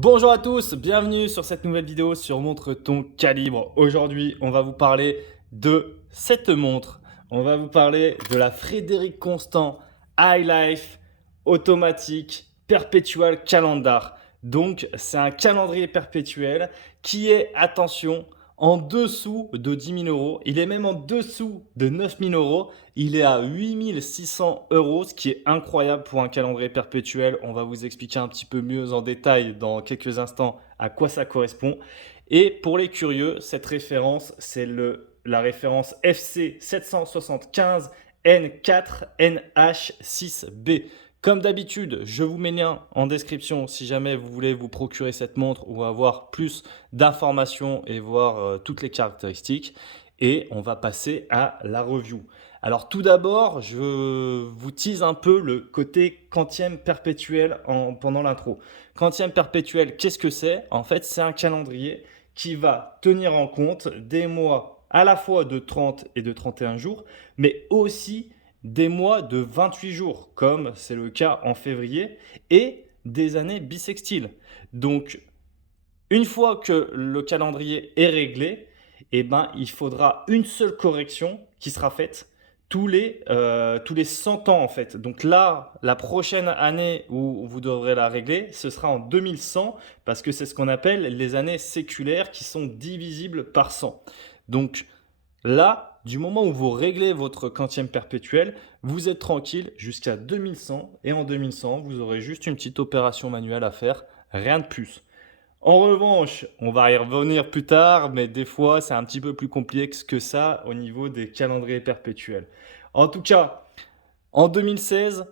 Bonjour à tous, bienvenue sur cette nouvelle vidéo sur Montre ton calibre. Aujourd'hui, on va vous parler de cette montre. On va vous parler de la Frédéric Constant High Life automatique Perpetual Calendar. Donc, c'est un calendrier perpétuel qui est, attention, en dessous de 10 000 euros. Il est même en dessous de 9 000 euros. Il est à 8 600 euros, ce qui est incroyable pour un calendrier perpétuel. On va vous expliquer un petit peu mieux en détail dans quelques instants à quoi ça correspond. Et pour les curieux, cette référence, c'est la référence FC 775 N4 NH6B. Comme d'habitude, je vous mets lien en description si jamais vous voulez vous procurer cette montre ou avoir plus d'informations et voir toutes les caractéristiques. Et on va passer à la review. Alors tout d'abord, je vous tease un peu le côté quantième perpétuel pendant l'intro. Quantième perpétuel, qu'est-ce que c'est? En fait, c'est un calendrier qui va tenir en compte des mois à la fois de 30 et de 31 jours, mais aussi des mois de 28 jours, comme c'est le cas en février, et des années bissextiles. Donc, une fois que le calendrier est réglé, eh ben, il faudra une seule correction qui sera faite tous les 100 ans en fait. Donc là, la prochaine année où vous devrez la régler, ce sera en 2100 parce que c'est ce qu'on appelle les années séculaires qui sont divisibles par 100. Donc là, du moment où vous réglez votre quantième perpétuel, vous êtes tranquille jusqu'à 2100 et en 2100, vous aurez juste une petite opération manuelle à faire, rien de plus. En revanche, on va y revenir plus tard, mais des fois, c'est un petit peu plus complexe que ça au niveau des calendriers perpétuels. En tout cas, en 2016,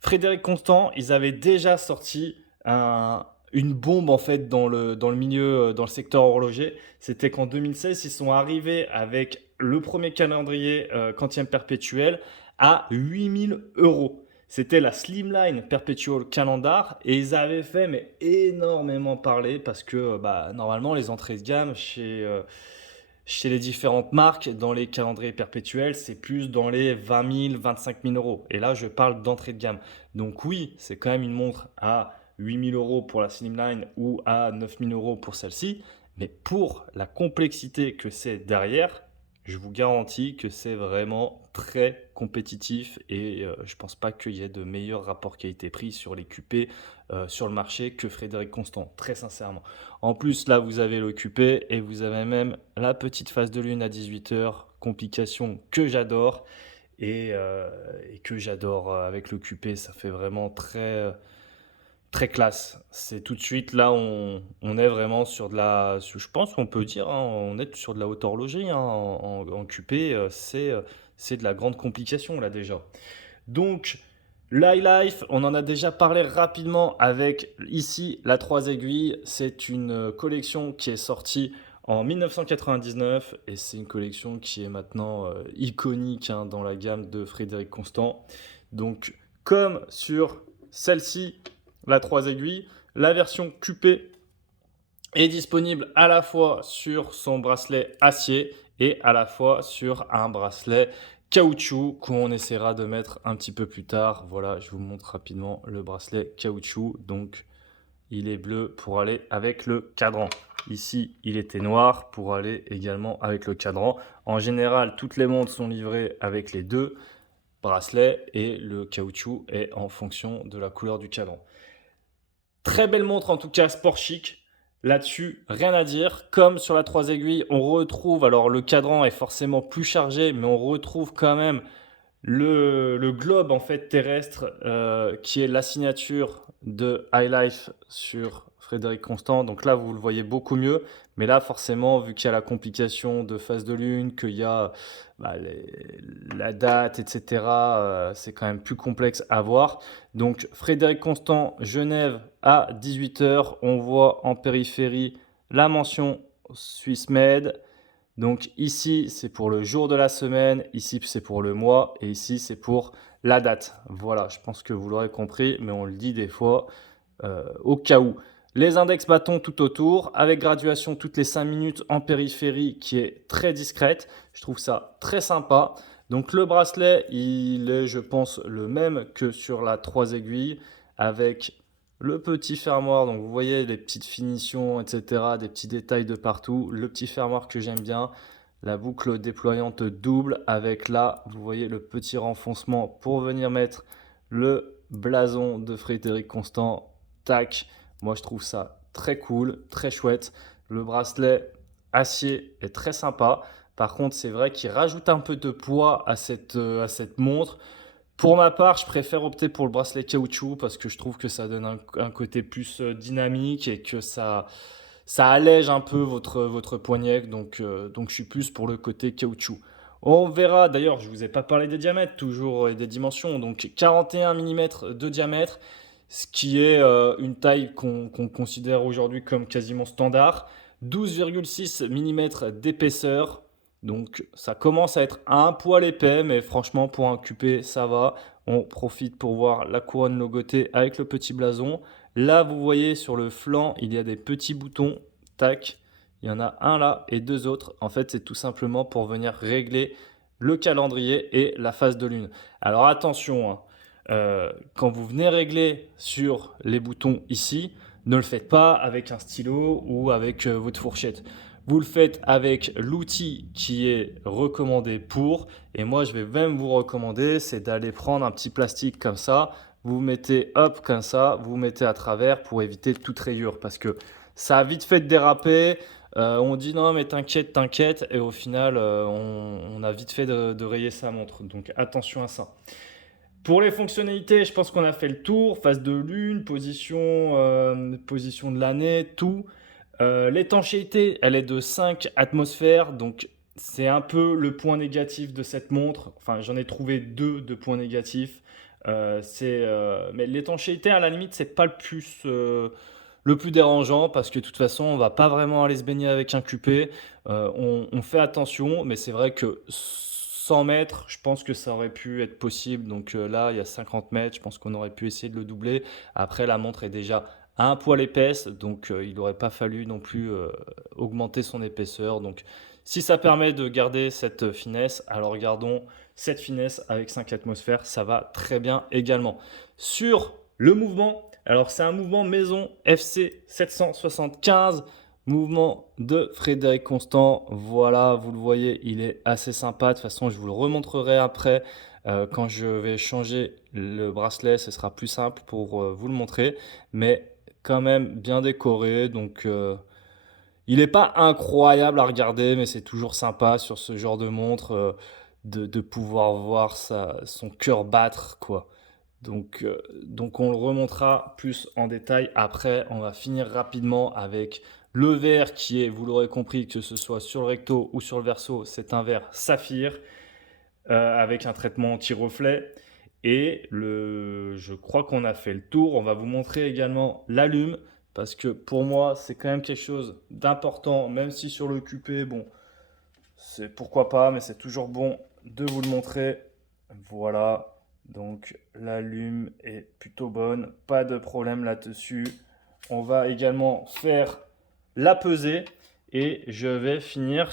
Frédéric Constant, ils avaient déjà sorti une bombe en fait dans le milieu, dans le secteur horloger. C'était qu'en 2016, ils sont arrivés avec le premier calendrier quantième perpétuel à 8000 euros. C'était la Slimline Perpetual Calendar et ils avaient fait mais énormément parler parce que normalement les entrées de gamme chez les différentes marques dans les calendriers perpétuels, c'est plus dans les 20 000, 25 000 euros. Et là, je parle d'entrée de gamme. Donc oui, c'est quand même une montre à 8 000 euros pour la Slimline ou à 9 000 euros pour celle-ci. Mais pour la complexité que c'est derrière, je vous garantis que c'est vraiment très compétitif et je pense pas qu'il y ait de meilleur rapport qualité-prix sur les QP sur le marché que Frédéric Constant, très sincèrement. En plus, là, vous avez le QP et vous avez même la petite phase de lune à 18h, complication que j'adore et que j'adore avec le QP, ça fait vraiment très classe. C'est tout de suite là, on est vraiment sur de la, je pense qu'on peut dire, hein, on est sur de la haute horlogerie hein, en QP, c'est de la grande complication là déjà. Donc, l'Highlife, on en a déjà parlé rapidement avec ici la 3 aiguilles. C'est une collection qui est sortie en 1999 et c'est une collection qui est maintenant iconique hein, dans la gamme de Frédéric Constant. Donc, comme sur celle-ci, la 3 aiguilles, la version QP est disponible à la fois sur son bracelet acier et à la fois sur un bracelet caoutchouc qu'on essaiera de mettre un petit peu plus tard. Voilà, je vous montre rapidement le bracelet caoutchouc. Donc, il est bleu pour aller avec le cadran. Ici, il était noir pour aller également avec le cadran. En général, toutes les montres sont livrées avec les deux bracelets et le caoutchouc est en fonction de la couleur du cadran. Très belle montre en tout cas, sport chic. Là-dessus, rien à dire. Comme sur la 3 aiguilles, on retrouve, alors le cadran est forcément plus chargé, mais on retrouve quand même le globe en fait terrestre qui est la signature de High Life sur Frédéric Constant. Donc là, vous le voyez beaucoup mieux. Mais là, forcément, vu qu'il y a la complication de phase de lune, qu'il y a la date, etc., c'est quand même plus complexe à voir. Donc Frédéric Constant, Genève à 18h. On voit en périphérie la mention Swiss Made. Donc ici, c'est pour le jour de la semaine, ici, c'est pour le mois, et ici, c'est pour la date. Voilà, je pense que vous l'aurez compris, mais on le dit des fois au cas où. Les index bâtons tout autour, avec graduation toutes les 5 minutes en périphérie qui est très discrète. Je trouve ça très sympa. Donc le bracelet, il est, je pense, le même que sur la 3 aiguilles, avec le petit fermoir, donc vous voyez les petites finitions, etc., des petits détails de partout. Le petit fermoir que j'aime bien, la boucle déployante double avec là, vous voyez le petit renfoncement pour venir mettre le blason de Frédéric Constant. Tac, moi je trouve ça très cool, très chouette. Le bracelet acier est très sympa. Par contre, c'est vrai qu'il rajoute un peu de poids à cette montre. Pour ma part, je préfère opter pour le bracelet caoutchouc parce que je trouve que ça donne un côté plus dynamique et que ça allège un peu votre poignet. Donc je suis plus pour le côté caoutchouc. On verra, d'ailleurs, je ne vous ai pas parlé des diamètres toujours et des dimensions. Donc 41 mm de diamètre, ce qui est une taille qu'on considère aujourd'hui comme quasiment standard. 12,6 mm d'épaisseur. Donc ça commence à être un poil épais, mais franchement pour un QP ça va. On profite pour voir la couronne logotée avec le petit blason. Là vous voyez sur le flanc il y a des petits boutons. Tac, il y en a un là et deux autres. En fait c'est tout simplement pour venir régler le calendrier et la phase de lune. Alors attention, hein, quand vous venez régler sur les boutons ici, ne le faites pas avec un stylo ou avec votre fourchette. Vous le faites avec l'outil qui est recommandé pour, et moi je vais même vous recommander, c'est d'aller prendre un petit plastique comme ça, vous mettez hop comme ça, vous mettez à travers pour éviter toute rayure, parce que ça a vite fait de déraper, on dit non mais t'inquiète, t'inquiète, et au final on a vite fait de rayer sa montre, donc attention à ça. Pour les fonctionnalités, je pense qu'on a fait le tour. Phase de lune, position de l'année, tout. L'étanchéité, elle est de 5 atmosphères. Donc, c'est un peu le point négatif de cette montre. Enfin, j'en ai trouvé deux de points négatifs. Mais l'étanchéité, à la limite, c'est pas le plus dérangeant parce que de toute façon, on va pas vraiment aller se baigner avec un cupé. On fait attention, mais c'est vrai que 100 mètres, je pense que ça aurait pu être possible. Donc là, il y a 50 mètres, je pense qu'on aurait pu essayer de le doubler. Après, la montre est déjà un poil épaisse, donc il n'aurait pas fallu non plus augmenter son épaisseur. Donc si ça permet de garder cette finesse, alors gardons cette finesse avec 5 atmosphères, ça va très bien également. Sur le mouvement, alors c'est un mouvement maison FC 775. Mouvement de Frédéric Constant, voilà, vous le voyez, il est assez sympa. De toute façon, je vous le remontrerai après. Quand je vais changer le bracelet, ce sera plus simple pour vous le montrer. Mais quand même bien décoré, donc il n'est pas incroyable à regarder, mais c'est toujours sympa sur ce genre de montre de pouvoir voir son cœur battre, quoi. Donc on le remontera plus en détail. Après, on va finir rapidement avec le verre qui est, vous l'aurez compris, que ce soit sur le recto ou sur le verso, c'est un verre saphir avec un traitement anti-reflet. Et je crois qu'on a fait le tour. On va vous montrer également l'allume parce que pour moi, c'est quand même quelque chose d'important, même si sur le QP, bon, c'est pourquoi pas, mais c'est toujours bon de vous le montrer. Voilà. Donc la lume est plutôt bonne, pas de problème là-dessus. On va également faire la pesée et je vais finir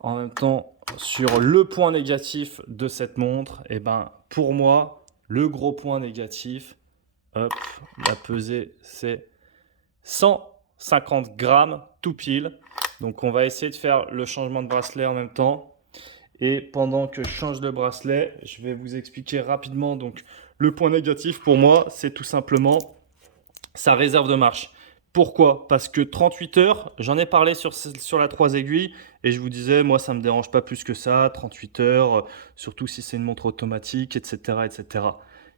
en même temps sur le point négatif de cette montre. Et ben pour moi, le gros point négatif, hop, la pesée c'est 150 grammes tout pile. Donc on va essayer de faire le changement de bracelet en même temps. Et pendant que je change de bracelet, je vais vous expliquer rapidement. Donc, le point négatif pour moi, c'est tout simplement sa réserve de marche. Pourquoi? Parce que 38 heures, j'en ai parlé sur la 3 aiguilles et je vous disais, moi, ça ne me dérange pas plus que ça, 38 heures, surtout si c'est une montre automatique, etc., etc.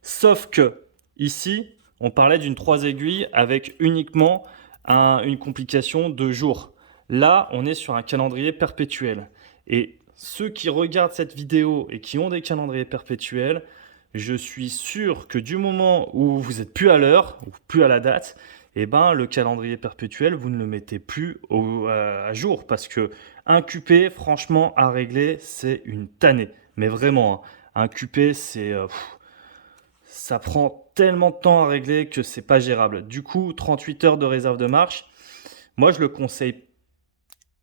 Sauf que ici, on parlait d'une 3 aiguilles avec uniquement une complication de jour. Là, on est sur un calendrier perpétuel. Et ceux qui regardent cette vidéo et qui ont des calendriers perpétuels, je suis sûr que du moment où vous n'êtes plus à l'heure, ou plus à la date, eh ben, le calendrier perpétuel, vous ne le mettez plus à jour. Parce que un QP, franchement, à régler, c'est une tannée. Mais vraiment, hein, un QP, ça prend tellement de temps à régler que c'est pas gérable. Du coup, 38 heures de réserve de marche, moi, je le conseille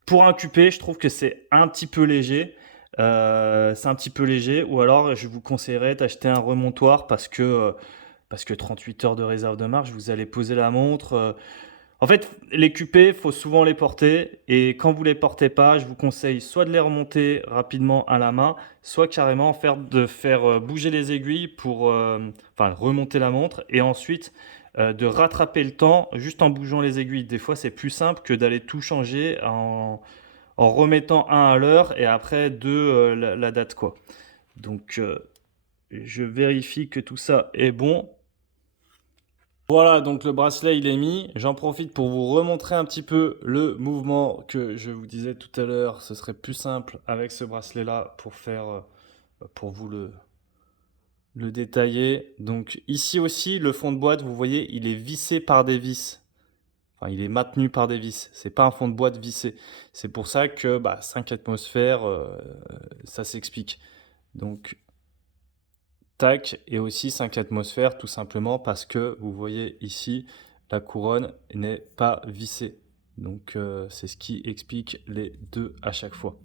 pour un QP, je trouve que c'est un petit peu léger. Ou alors je vous conseillerais d'acheter un remontoir parce que parce que 38 heures de réserve de marche, vous allez poser la montre. En fait, les QP, il faut souvent les porter et quand vous ne les portez pas, je vous conseille soit de les remonter rapidement à la main, soit carrément faire bouger les aiguilles pour enfin, remonter la montre et ensuite de rattraper le temps juste en bougeant les aiguilles. Des fois, c'est plus simple que d'aller tout changer en remettant un à l'heure et après deux la date, quoi. Donc, je vérifie que tout ça est bon. Voilà, donc le bracelet il est mis. J'en profite pour vous remontrer un petit peu le mouvement que je vous disais tout à l'heure. Ce serait plus simple avec ce bracelet-là pour faire, pour vous le détailler. Donc ici aussi, le fond de boîte, vous voyez, il est vissé par des vis. Enfin, il est maintenu par des vis. C'est pas un fond de boîte vissé. C'est pour ça que 5 atmosphères, ça s'explique. Donc tac, et aussi 5 atmosphères, tout simplement parce que vous voyez ici, la couronne n'est pas vissée. Donc c'est ce qui explique les deux à chaque fois.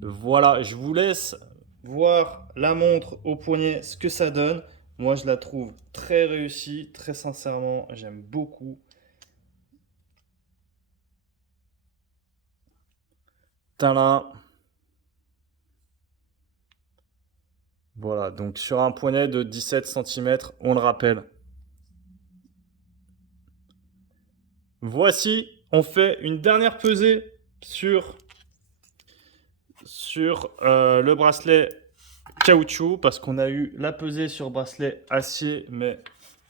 Voilà, je vous laisse voir la montre au poignet, ce que ça donne. Moi, je la trouve très réussie, très sincèrement, j'aime beaucoup. Tain. Voilà, donc sur un poignet de 17 cm, on le rappelle. Voici, on fait une dernière pesée sur le bracelet caoutchouc parce qu'on a eu la pesée sur bracelet acier, mais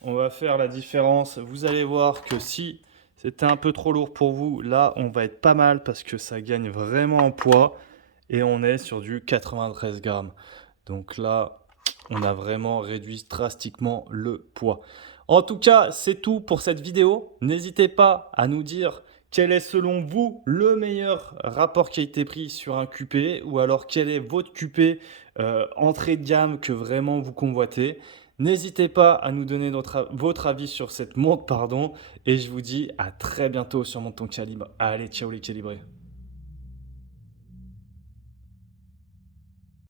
on va faire la différence. Vous allez voir que si c'était un peu trop lourd pour vous, là on va être pas mal parce que ça gagne vraiment en poids et on est sur du 93 grammes. Donc là, on a vraiment réduit drastiquement le poids. En tout cas, c'est tout pour cette vidéo. N'hésitez pas à nous dire quel est selon vous le meilleur rapport qualité-prix sur un QP ou alors quel est votre QP entrée de gamme que vraiment vous convoitez. N'hésitez pas à nous donner votre avis sur cette montre, et je vous dis à très bientôt sur Montre ton calibre. Allez, ciao les calibrés.